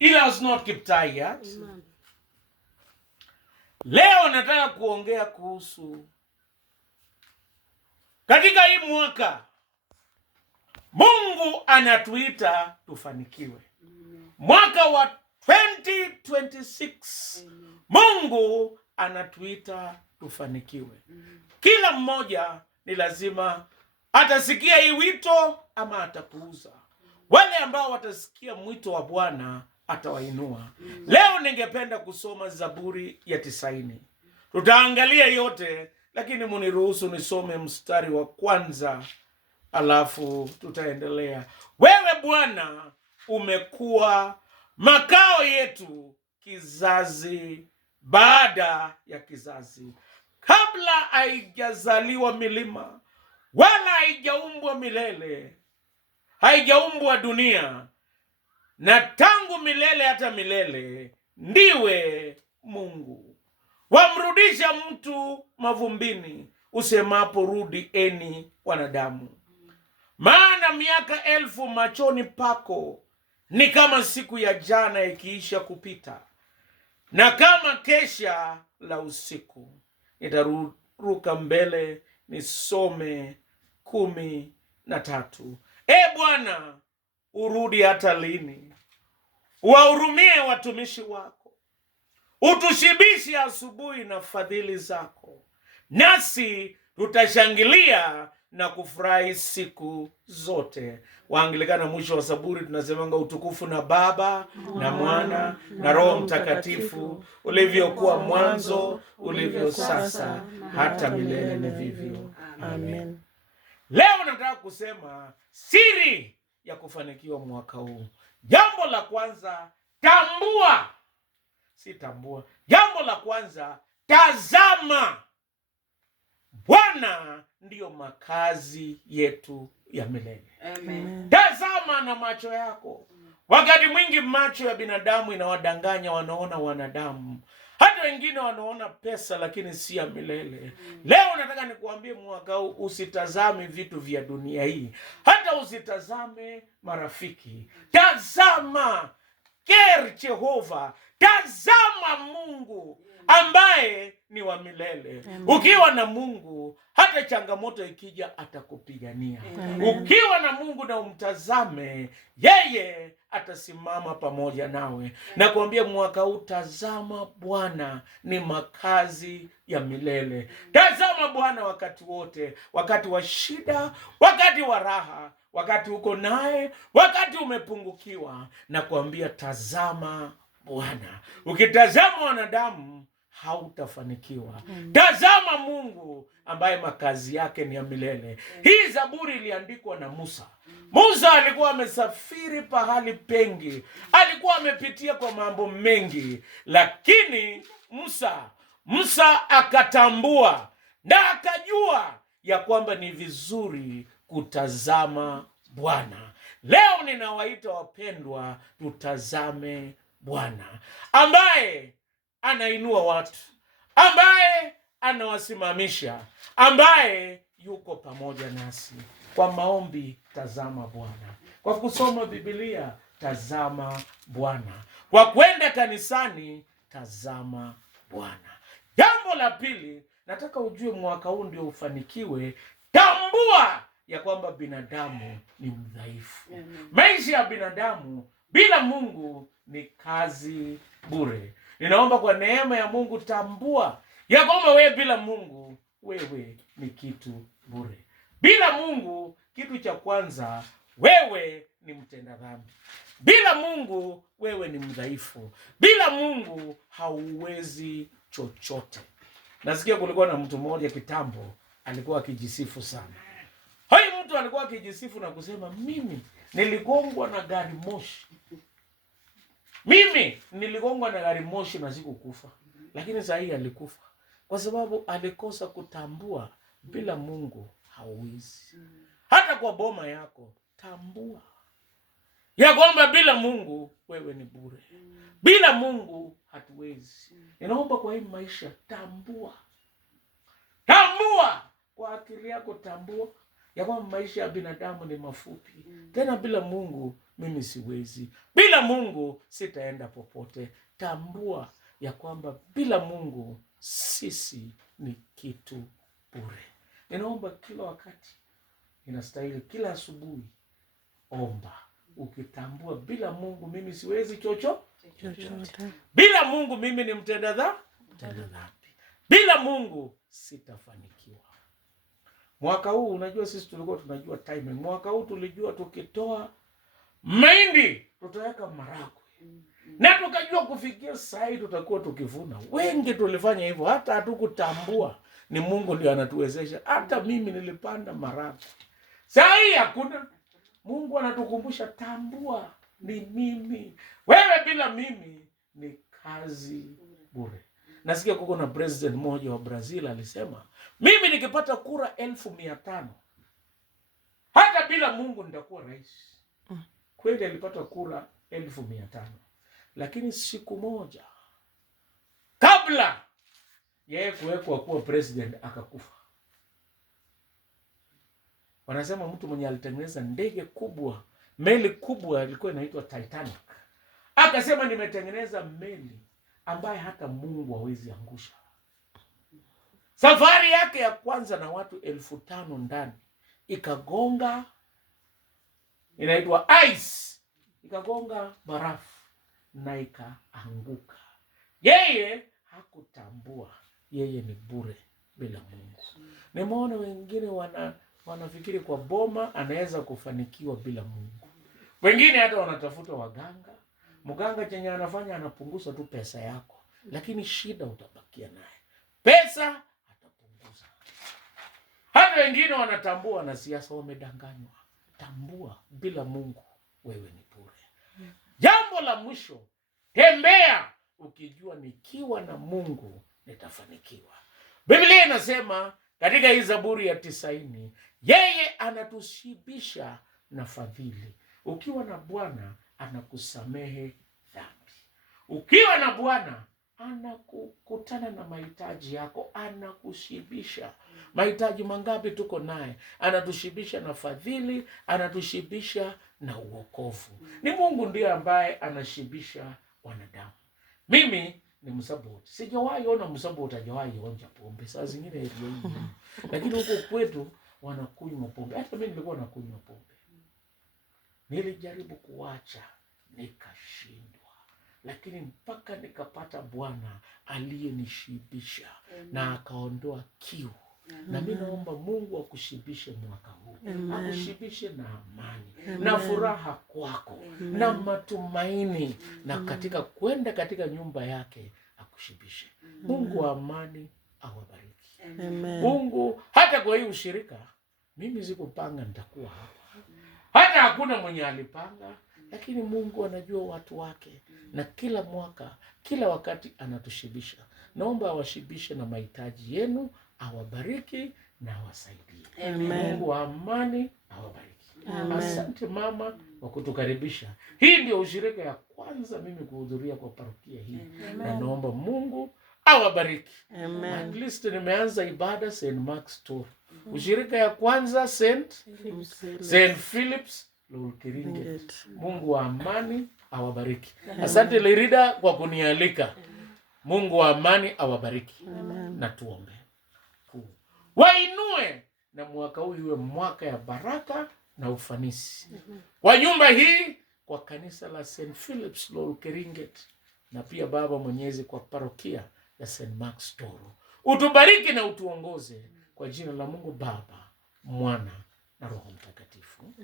Ila not Kiptayat. Leo nataka kuongea kuhusu katika hii mwaka Mungu anatuita tufanikiwe. Mwaka wa 2026 Mungu anatuita tufanikiwe. Kila mmoja ni lazima atasikia hii wito ama atapuuza. Wale ambao watasikia mwito wa Bwana atawainua. Leo ningependa kusoma Zaburi ya 90. Tutaangalia yote, lakini muniruhusu nisome mstari wa kwanza, alafu tutaendelea. Wewe Bwana umekuwa makao yetu kizazi baada ya kizazi. Kabla haijazaliwa milima, wala haijaumbwa milele, haijaumbwa dunia, na tangu milele hata milele ndiwe Mungu. Wamrudisha mtu mavumbini, usemapo rudi eni wanadamu. Maana miaka 1000 machoni pako ni kama siku ya jana ikiisha kupita, na kama kesha la usiku. Nitaruka mbele nisome 13. Bwana, urudi hata lini? Wahurumie watumishi wako. Utushibishe asubuhi na fadhili zako, nasi tutashangilia na kufurahi siku zote. Waanglikana mwisho wa Zaburi tunasemanga utukufu na Baba na Mwana na Roho Mtakatifu, ulivyokuwa mwanzo, ulivyo sasa, hata milele ni vivyo. Amen. Leo nataka kusema siri ya kufanikiwa mwaka huu. Jambo la kwanza, tambua. Si tambua. Jambo la kwanza, tazama. Bwana ndiyo makazi yetu ya milele. Amen. Tazama na macho yako. Wakati mwingi macho ya binadamu inawadanganya, wanaona wanadamu. Hata wengine wanaona pesa, lakini si ya milele. Leo nataka nikuambie mwaka huu usitazame vitu vya dunia hii. Hata usitazame marafiki. Tazama Jehova. Tazama Mungu ambaye ni wa milele. Amen. Ukiwa na Mungu, hata changamoto ikija atakupigania. Amen. Ukiwa na Mungu na umtazame, yeye atasimama pamoja nawe. Na kuambia mwaka huu, tazama Bwana ni makazi ya milele. Tazama Bwana wakati wote, wakati wa shida, wakati wa raha, wakati uko naye, wakati umepungukiwa. Na kuambia tazama Bwana. Ukitazama wanadamu hautafanikiwa. Tazama Mungu ambaye makazi yake ni ya milele. Hii Zaburi iliandikwa na Musa. Musa alikuwa amesafiri pahali pengi, alikuwa amepitia kwa mambo mengi, lakini Musa akatambua na akajua ya kwamba ni vizuri kutazama Bwana. Leo ninawaita wapendwa, tutazame Bwana ambaye anainua watu, ambaye anawasimamisha, ambaye yuko pamoja nasi. Kwa maombi, tazama Bwana. Kwa kusoma Biblia, tazama Bwana. Kwa kwenda kanisani, tazama Bwana. Jambo la pili, nataka ujue mwaka huu ndio ufanikiwe, tambua ya kwamba binadamu ni mdhaifu. Maisha ya binadamu bila Mungu ni kazi bure. Ninaomba kwa neema ya Mungu, tambua ya kwamba wewe bila Mungu, wewe ni kitu bure. Bila Mungu, kitu cha kwanza, wewe ni mtenda dhambi. Bila Mungu, wewe ni mdhaifu. Bila Mungu, hauwezi chochote. Nasikia kulikuwa na mtu mmoja kitambo, alikuwa akijisifu sana. Huyu mtu alikuwa akijisifu na kusema, mimi niligongwa na gari moshi. Mimi niligongwa na gari moshi na sikukufa. Lakini saa hii alikufa. Kwa sababu alikosa kutambua bila Mungu hauwezi. Hata kwa boma yako, tambua ya kwamba bila Mungu wewe ni bure. Bila Mungu hatuwezi. Ninaomba kwa hii maisha, tambua. Tambua kwa akili yako, tambua ya kwamba maisha ya binadamu ni mafupi. Tena bila Mungu mimi siwezi. Bila Mungu sitaenda popote. Tambua ya kwamba bila Mungu sisi ni kitu bure. Ninaomba kila wakati, inastahili kila asubuhi, omba ukitambua bila Mungu mimi siwezi chochote. Bila Mungu mimi ni mtenda dhambi. Bila Mungu sitafanikiwa. Mwaka huu unajua sisi tulikuwa tunajua timing. Mwaka huu tulijua tukitoa mahindi tutaweka maharagwe. Na tukajua kufikia saa hii tutakuwa tukivuna. Wengi tulifanya hivyo, hata hatukutambua ni Mungu ndiye anatuwezesha. Hata mimi nilipanda maharagwe. Saa hii hakuna. Mungu anatukumbusha, tambua ni mimi. Wewe bila mimi ni kazi bure. Nasikia kuko na president mmoja wa Brazil alisema, mimi nikipata kura 1500 hata bila Mungu nitakuwa rais. Kweli alipata kura 1500, lakini siku moja kabla yeye kuwekwa kuwa president akakufa. Wanasema mtu mwenye alitengeneza ndege kubwa, meli kubwa ilikuwa inaitwa Titanic, akasema nimetengeneza meli ambaye hata Mungu hawezi angusha. Safari yake ya kwanza na watu 5000 ndani ikagonga, inaitwa ice, ikagonga barafu na ikaanguka. Yeye hakutambua yeye ni bure bila Mungu. Nimeona wengine wanafikiri kwa boma anaweza kufanikiwa bila Mungu. Wengine hata wanatafuta waganga. Mganga chenye anafanya anapunguza tu pesa yako, lakini shida utabakia naye. Pesa atapunguza. Hata wengine wanatambua wanasiasa wamedanganywa. Tambua bila Mungu wewe ni bure. Jambo la mwisho, tembea ukijua nikiwa na Mungu nitafanikiwa. Biblia inasema katika hii Zaburi ya 90, yeye anatushibisha na fadhili. Ukiwa na Bwana anakusamehe dhambi. Ukiwa na Bwana anakukutana na mahitaji yako, anakushibisha. Mahitaji mangapi tuko naye? Anatushibisha na fadhili, anatushibisha na uokovu. Ni Mungu ndiye ambaye anashibisha wanadamu. Mimi ni msaboti. Sijawahi ona msaboti hajawahi onja pombe. Saa zingine hiyo. Lakini huko kwetu wanakunywa pombe. Hata mimi nilikuwa nakunywa pombe. Nilijaribu kuacha, nikashindwa. Lakini mpaka nikapata Bwana aliyenishibisha na akaondoa kiu. Na mimi naomba Mungu akushibishe mwaka huu. Akushibishe na amani, na furaha kwako, na matumaini, na katika kwenda katika nyumba yake akushibishe. Mungu wa amani awabariki. Mungu, hata kwa hii ushirika mimi sikupanga nitakuwa hapa. Hata hakuna mwenye alipanga, lakini Mungu anajua watu wake, na kila mwaka, kila wakati anatushibisha. Naomba awashibishe na mahitaji yenu, awabariki na awasaidie. Mungu wa amani awabariki. Asante mama kwa kutukaribisha. Hii ndio ushirika ya kwanza mimi kuhudhuria kwa parokia hii. Na naomba Mungu awabariki. At least nimeanza ibada St. Mark's Store. Ushirika ya kwanza St. Philip's Lolkeringet. Mungu wa amani awabariki. Asante Lerida kwa kunialika. Mungu wa amani awabariki. Na tuombe. Wainue na mwaka huu iwe mwaka ya baraka na ufanisi. Kwa nyumba hii, kwa kanisa la St. Philip's Lolkeringet, na pia Baba Mwenyezi kwa parokia ya St. Mark's Toro. Utubariki na utuongoze kwa jina la Mungu Baba, Mwana na Roho Mtakatifu.